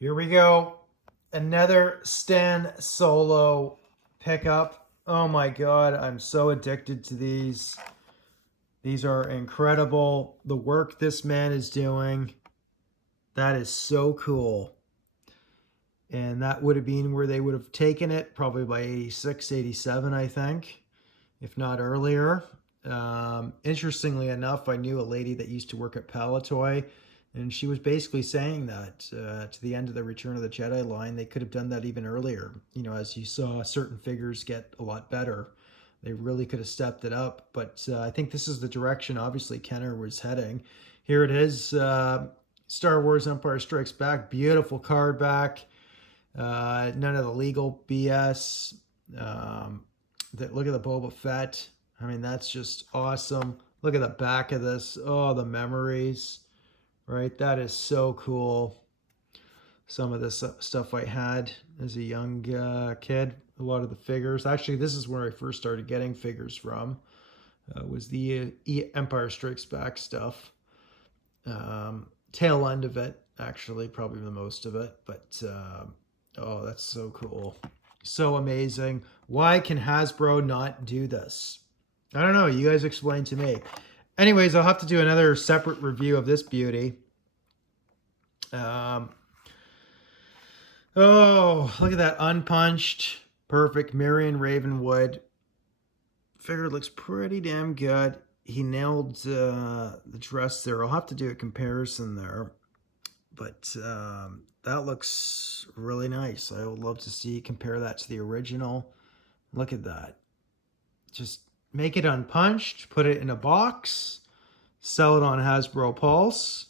Here we go. Another Stan Solo pickup. Oh my god, I'm so addicted to these. These are incredible. The work this man is doing, that is so cool. And that would have been where they would have taken it, probably by 86, 87, I think, if not earlier. Interestingly enough, I knew a lady that used to work at Palatoy, and she was basically saying that to the end of the Return of the Jedi line, they could have done that even earlier. You know, as you saw certain figures get a lot better, they really could have stepped it up. But I think this is the direction, obviously, Kenner was heading. Here it is, Star Wars Empire Strikes Back. Beautiful card back. None of the legal BS. Look at the Boba Fett. I mean, that's just awesome. Look at the back of this. Oh, the memories, right? That is so cool. Some of this stuff I had as a young kid. A lot of the figures. Actually, this is where I first started getting figures from. Was the Empire Strikes Back stuff. Tail end of it, actually, probably the most of it. But oh, that's so cool. So amazing. Why can Hasbro not do this? I don't know. You guys explain to me. Anyways, I'll have to do another separate review of this beauty. Oh, look at that unpunched, perfect MARION Ravenwood. Figure looks pretty damn good. He nailed the dress there. I'll have to do a comparison there. But that looks really nice. I would love to see compare that to the original. Look at that. Just make it unpunched, put it in a box, sell it on Hasbro Pulse.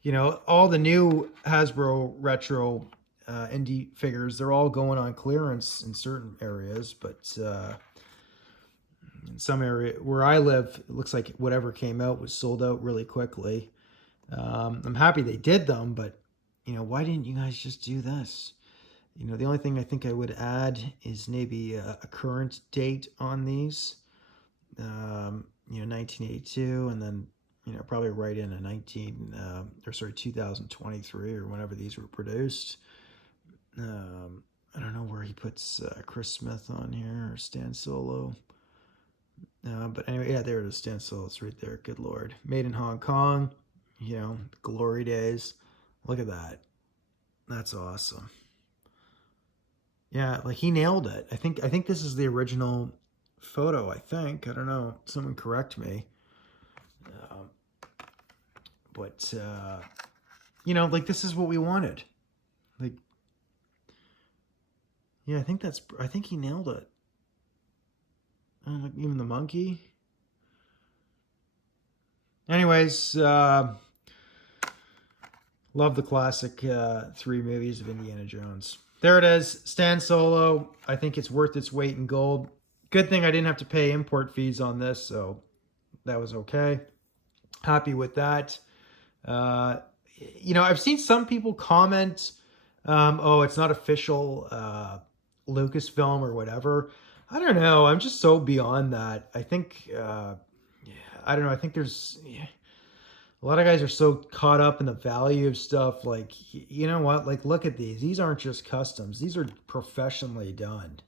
You know, all the new Hasbro retro indie figures, they're all going on clearance in certain areas, but in some area where I live, it looks like whatever came out was sold out really quickly. I'm happy they did them, but you know, why didn't you guys just do this? You know, the only thing I think I would add is maybe a current date on these. You know, 1982, and then, you know, probably right in a 2023 or whenever these were produced. I don't know where he puts Chris Smith on here or Stan Solo. But anyway, yeah, there it is, Stan Solo. It's right there. Good Lord. Made in Hong Kong. You know, glory days. Look at that. That's awesome. Yeah, like he nailed it. I think this is the original photo, I think. I don't know. Someone correct me. But you know, like this is what we wanted. Like, yeah, I think he nailed it. Like even the monkey. Anyways, love the classic 3 movies of Indiana Jones. There it is, Stan Solo. I think it's worth its weight in gold. Good thing I didn't have to pay import fees on this, so that was okay. Happy with that. You know, I've seen some people comment, oh, it's not official Lucasfilm or whatever. I don't know. I'm just so beyond that. I think, I don't know. I think there's... a lot of guys are so caught up in the value of stuff. Like, you know what? Like, look at these. These aren't just customs. These are professionally done.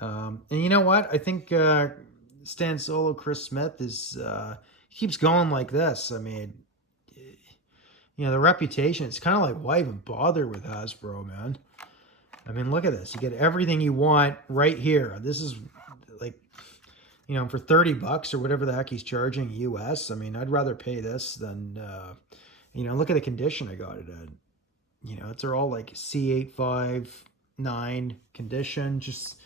And you know what? I think Stan Solo, Chris Smith is keeps going like this. I mean, you know, the reputation. It's kind of like, why even bother with Hasbro, man? I mean, look at this. You get everything you want right here. This is like, you know, for 30 bucks or whatever the heck he's charging US. I mean, I'd rather pay this than, you know, look at the condition I got it in. You know, they're all like C859 condition. Just,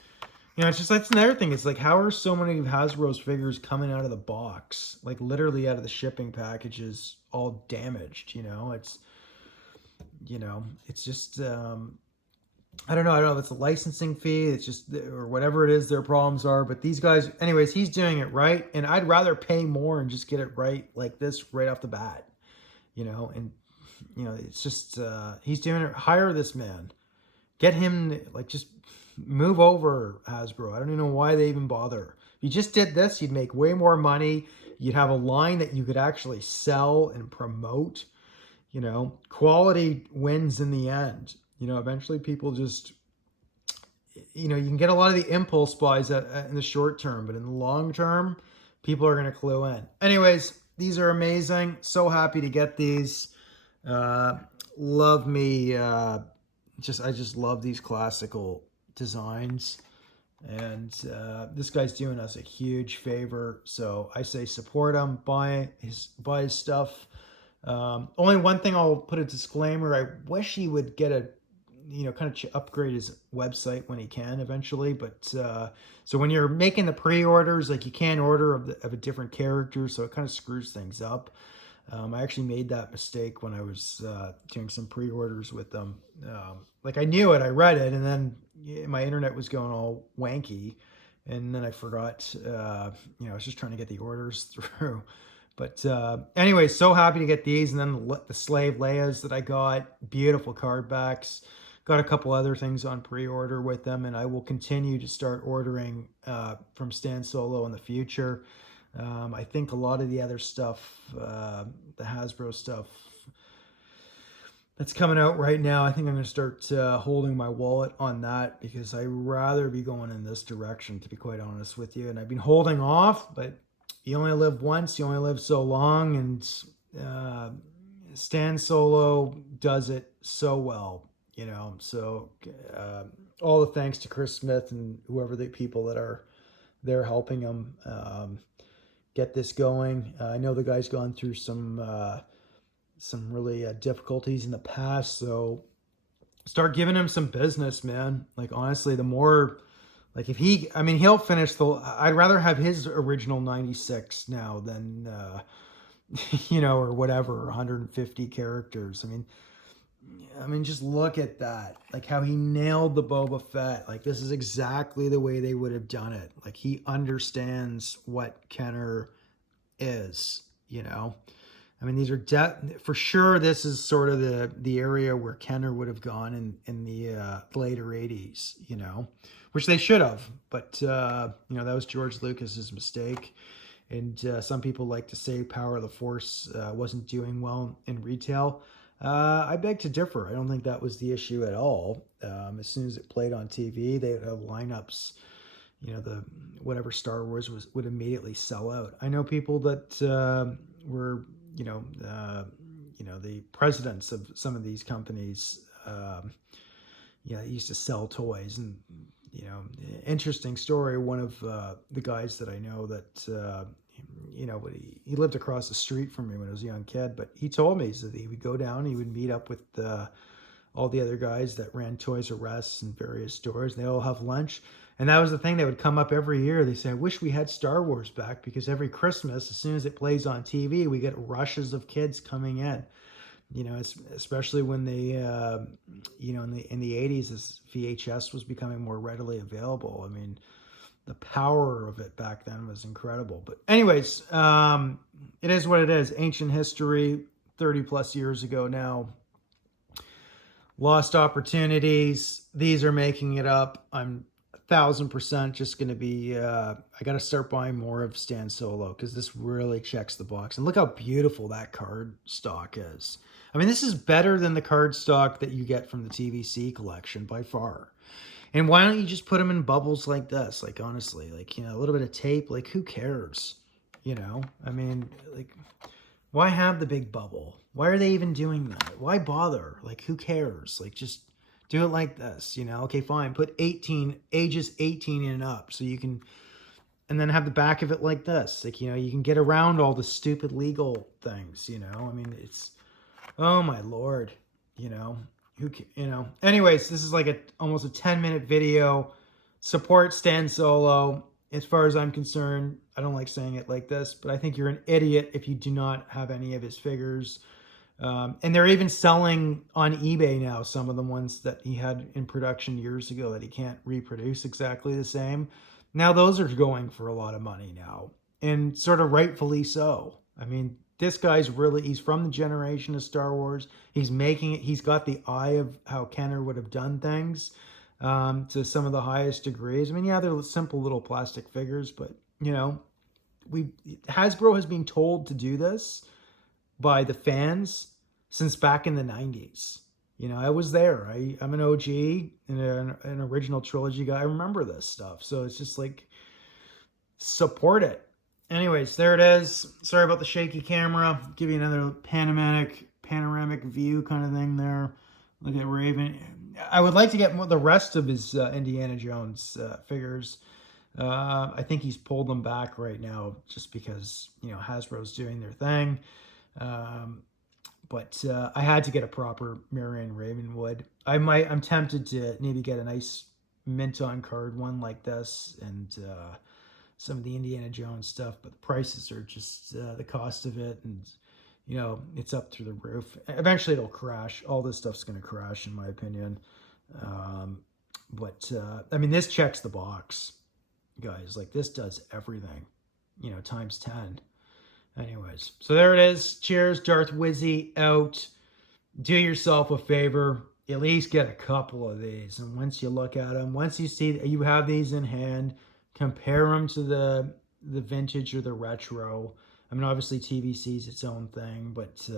you know, it's just, that's another thing. It's like, how are so many of Hasbro's figures coming out of the box? Like literally out of the shipping packages, all damaged, you know? It's, you know, it's just, I don't know if it's a licensing fee, it's just, or whatever it is their problems are, but these guys, anyways, he's doing it right, and I'd rather pay more and just get it right like this right off the bat, you know, and, you know, it's just, he's doing it. Hire this man. Get him, like, just move over, Hasbro. I don't even know why they even bother. If you just did this, you'd make way more money. You'd have a line that you could actually sell and promote, you know. Quality wins in the end. You know, eventually people just, you know, you can get a lot of the impulse buys in the short term, but in the long term, people are going to clue in. Anyways, these are amazing. So happy to get these. Uh, love me. I just love these classical designs. And this guy's doing us a huge favor. So I say support him, buy his stuff. Only one thing I'll put a disclaimer. I wish he would get a, you know, kind of upgrade his website when he can eventually. But so when you're making the pre-orders, like you can't order of a different character, so it kind of screws things up. I actually made that mistake when I was doing some pre-orders with them. Like I knew it, I read it, and then my internet was going all wanky, and then I forgot. You know, I was just trying to get the orders through. But anyway, so happy to get these, and then the Slave Leias that I got, beautiful card backs. Got a couple other things on pre-order with them, and I will continue to start ordering from Stan Solo in the future. I think a lot of the other stuff, the Hasbro stuff that's coming out right now, I think I'm going to start holding my wallet on that, because I'd rather be going in this direction, to be quite honest with you. And I've been holding off, but you only live once, you only live so long, and Stan Solo does it so well, you know. So all the thanks to Chris Smith and whoever the people that are there helping him get this going. I know the guy's gone through some really difficulties in the past, so start giving him some business, man. Like honestly, the more, like if he, I mean, he'll finish the, I'd rather have his original 96 now than you know, or whatever, 150 characters. I mean, just look at that. Like how he nailed the Boba Fett. Like this is exactly the way they would have done it. Like he understands what Kenner is, you know. I mean, these are for sure. This is sort of the area where Kenner would have gone in the later 80s, you know, which they should have. But you know, that was George Lucas's mistake. And some people like to say Power of the Force wasn't doing well in retail. I beg to differ. I don't think that was the issue at all. As soon as it played on TV, they would have lineups. You know, the whatever Star Wars would immediately sell out. I know people that were, you know, the presidents of some of these companies. Yeah, used to sell toys, and you know, interesting story. One of the guys that I know that you know, but he lived across the street from me when I was a young kid, but he told me that he would go down, he would meet up with all the other guys that ran Toys R Us and various stores, and they all have lunch. And that was the thing that would come up every year. They say, I wish we had Star Wars back, because every Christmas, as soon as it plays on TV, we get rushes of kids coming in. You know, especially when they, you know, in the 80s, as VHS was becoming more readily available. I mean, the power of it back then was incredible. But anyways, it is what it is. Ancient history, 30 plus years ago now. Lost opportunities. These are making it up. I'm 1,000% just going to be, I got to start buying more of Stan Solo, because this really checks the box. And look how beautiful that card stock is. I mean, this is better than the card stock that you get from the TVC collection by far. And why don't you just put them in bubbles like this? Like, honestly, like, you know, a little bit of tape, like, who cares? You know, I mean, like, why have the big bubble? Why are they even doing that? Why bother? Like, who cares? Like, just do it like this, you know? Okay, fine. Put ages 18 and up, so you can, and then have the back of it like this. Like, you know, you can get around all the stupid legal things, you know? I mean, it's, oh my Lord, you know? You know, anyways, this is like almost a 10-minute video. Support Stan Solo. As far as I'm concerned, I don't like saying it like this, but I think you're an idiot if you do not have any of his figures. And they're even selling on eBay now some of the ones that he had in production years ago that he can't reproduce exactly the same. Now those are going for a lot of money now, and sort of rightfully so. I mean, this guy's really, he's from the generation of Star Wars. He's making it, he's got the eye of how Kenner would have done things to some of the highest degrees. I mean, yeah, they're simple little plastic figures, but, you know, Hasbro has been told to do this by the fans since back in the 90s. You know, I was there. I'm an OG and an original trilogy guy. I remember this stuff. So it's just like, support it. Anyways, there it is. Sorry about the shaky camera. Give you another panoramic view kind of thing there. Look at Raven. I would like to get the rest of his Indiana Jones figures. I think he's pulled them back right now just because, you know, Hasbro's doing their thing. But I had to get a proper Marion Ravenwood. I'm tempted to maybe get a nice mint on card one like this and some of the Indiana Jones stuff, but the prices are just the cost of it, and you know, it's up through the roof. Eventually it'll crash. All this stuff's going to crash in my opinion. But I mean, this checks the box, guys. Like, this does everything, you know, times 10. Anyways, so there it is. Cheers. Darth Wizzy out. Do yourself a favor, at least get a couple of these, and once you look at them, once you see that you have these in hand, compare them to the vintage or the retro. I mean, obviously TVC is its own thing, but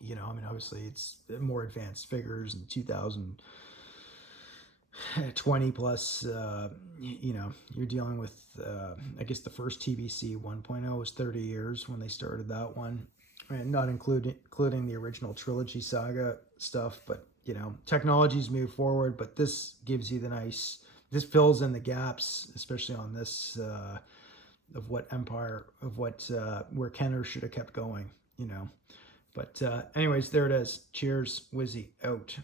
you know, I mean, obviously it's more advanced figures in 2020 plus. You know, you're dealing with I guess the first TVC 1.0 was 30 years when they started that one, and not including the original trilogy saga stuff. But you know, technologies move forward, but this gives you the nice. This fills in the gaps, especially on this of what Empire, of what where Kenner should have kept going, you know. But anyways, there it is. Cheers, Wizzy out.